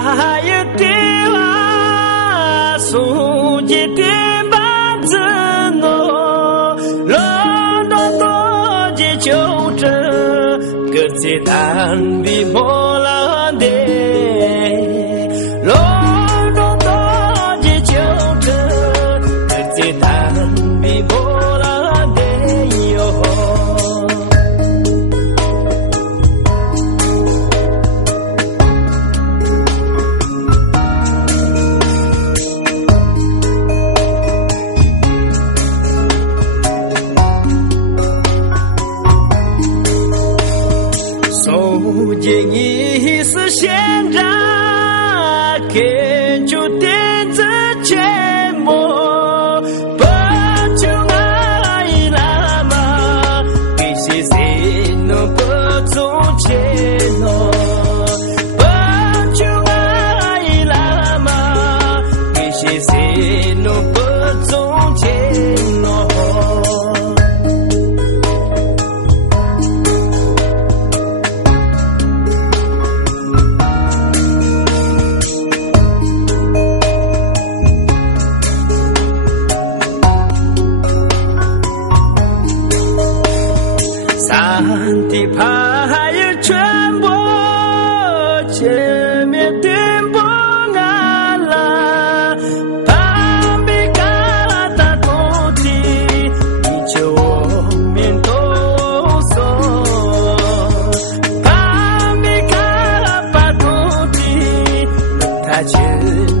파여 대와 소지 대반즈노 런던도 제조저 그치 단비 몰라데 런던도 제조저 그치 단비 몰라데요经已是现在，看就点子切莫，不就爱了吗？给谁谁能不做钱呢？不就爱了吗？给谁谁能不做钱呢？地牌全部前面颠簸安了，旁边嘎达土地，依旧我面都说，旁边嘎巴土地，他全。